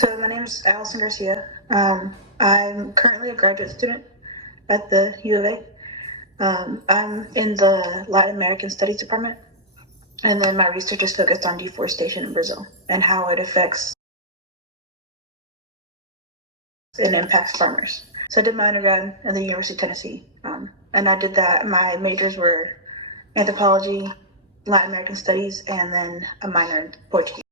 So my name is Allison Garcia. I'm currently a graduate student at the U of A. I'm in the Latin American Studies department, and then my research is focused on deforestation in Brazil and how it affects and impacts farmers. So I did my undergrad at the University of Tennessee, and I did that. My majors were anthropology, Latin American Studies, and then a minor in Portuguese.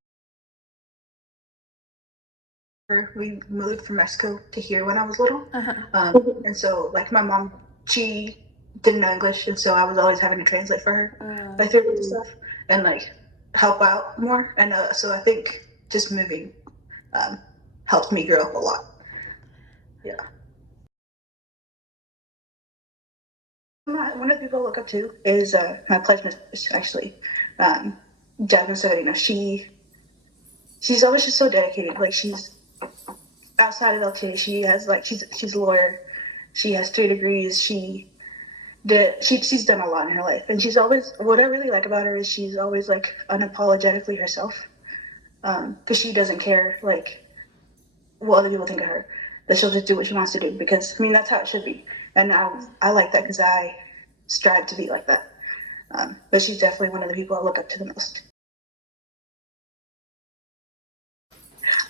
We moved from Mexico to here when I was little. And so like my mom, she didn't know English, and so I was always having to translate for her, like through stuff and like help out more. And so I think just moving um, helped me grow up a lot. Yeah. One of the people I look up to is my pledge mistress, actually. Um, Jasmine Severino. She's always just so dedicated. Like she's outside of LTA, she has like she's a lawyer. She has 3 degrees. She's done a lot in her life, and she's always, what I really like about her is she's always like unapologetically herself, because she doesn't care like what other people think of her, that she'll just do what she wants to do, because I mean that's how it should be, and I like that because I strive to be like that. But she's definitely one of the people I look up to the most.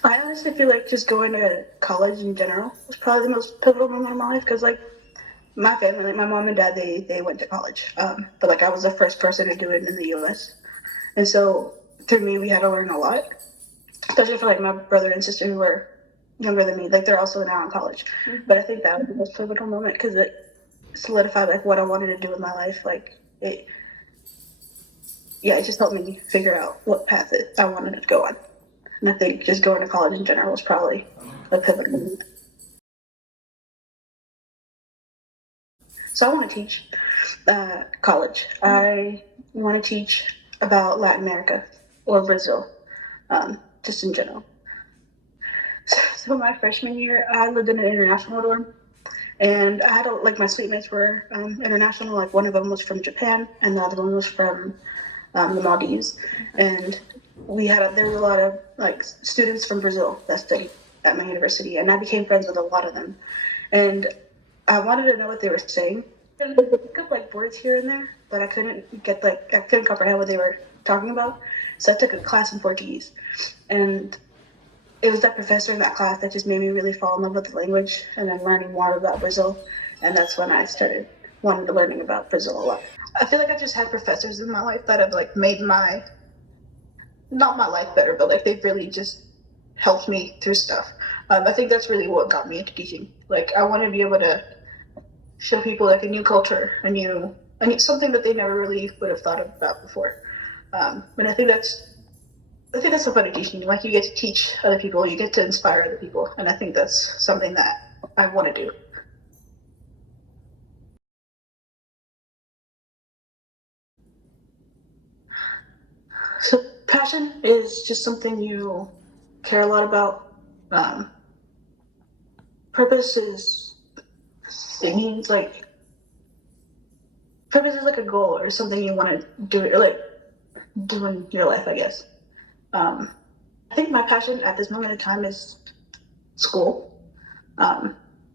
I honestly feel like just going to college in general was probably the most pivotal moment of my life, because like my family, like my mom and dad, they went to college, but like I was the first person to do it in the U.S. And so through me, we had to learn a lot, especially for like my brother and sister who were younger than me. Like they're also now in college, but I think that was the most pivotal moment because it solidified like what I wanted to do with my life. Like it just helped me figure out what path I wanted to go on. And I think just going to college in general was probably a pivotal moment. So I want to teach college. I want to teach about Latin America or Brazil, just in general. So my freshman year, I lived in an international dorm, and I had like my suite mates were international. Like one of them was from Japan, and the other one was from the Maldives, and there was a lot of like students from Brazil that studied at my university, and I became friends with a lot of them, and I wanted to know what they were saying. I could pick up like words here and there, but I couldn't comprehend what they were talking about. So I took a class in Portuguese, and it was that professor in that class that just made me really fall in love with the language and then learning more about Brazil. And that's when I started wanting to learning about Brazil a lot. I feel like I've just had professors in my life that have like made not my life better, but like they've really just helped me through stuff. I think that's really what got me into teaching. Like I want to be able to show people like a new culture, something that they never really would have thought about before. And I think that's the fun of teaching. Like you get to teach other people, you get to inspire other people, and I think that's something that I want to do. So passion is just something you care a lot about. Um, purpose is it means like purpose is like a goal or something you want to do, or like do in your life, I guess. Um, I think my passion at this moment in time is school.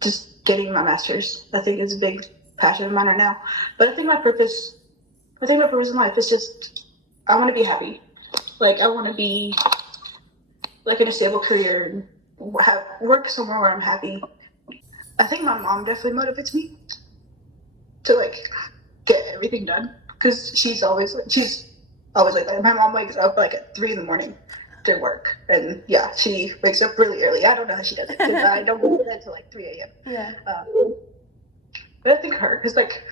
Just getting my master's, I think is a big passion of mine right now. But I think my purpose in life is just, I want to be happy. Like I want to be like in a stable career and work somewhere where I'm happy. I think my mom definitely motivates me to like get everything done because she's always like that. My mom wakes up like at 3 in the morning to work, and yeah, she wakes up really early. I don't know how she does it because I don't go to bed till like 3 a.m. Yeah. But I think her because like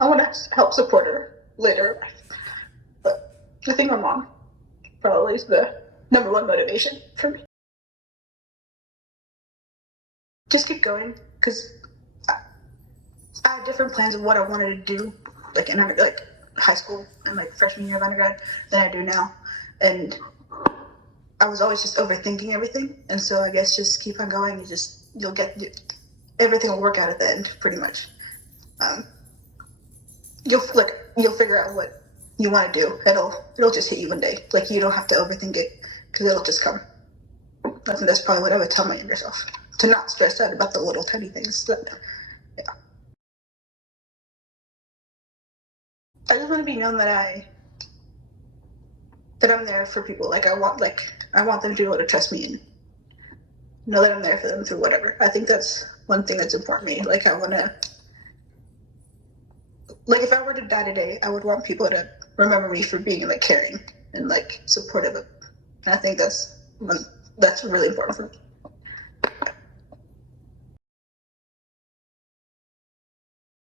I want to help support her later, but I think my mom probably is the number one motivation for me. Just keep going because I had different plans of what I wanted to do, like in like high school and like freshman year of undergrad than I do now, and I was always just overthinking everything, and so I guess just keep on going and just you'll get everything will work out at the end pretty much. Um, you'll figure out what you want to do. It'll just hit you one day. Like you don't have to overthink it because it'll just come. I think that's probably what I would tell my younger self, to not stress out about the little tiny things. Yeah. I just want to be known that I'm there for people. Like I want them to be able to trust me and know that I'm there for them through whatever. I think that's one thing that's important to me. Like I want to, like if I were to die today, I would want people to remember me for being like caring and like supportive of. And I think that's really important for me.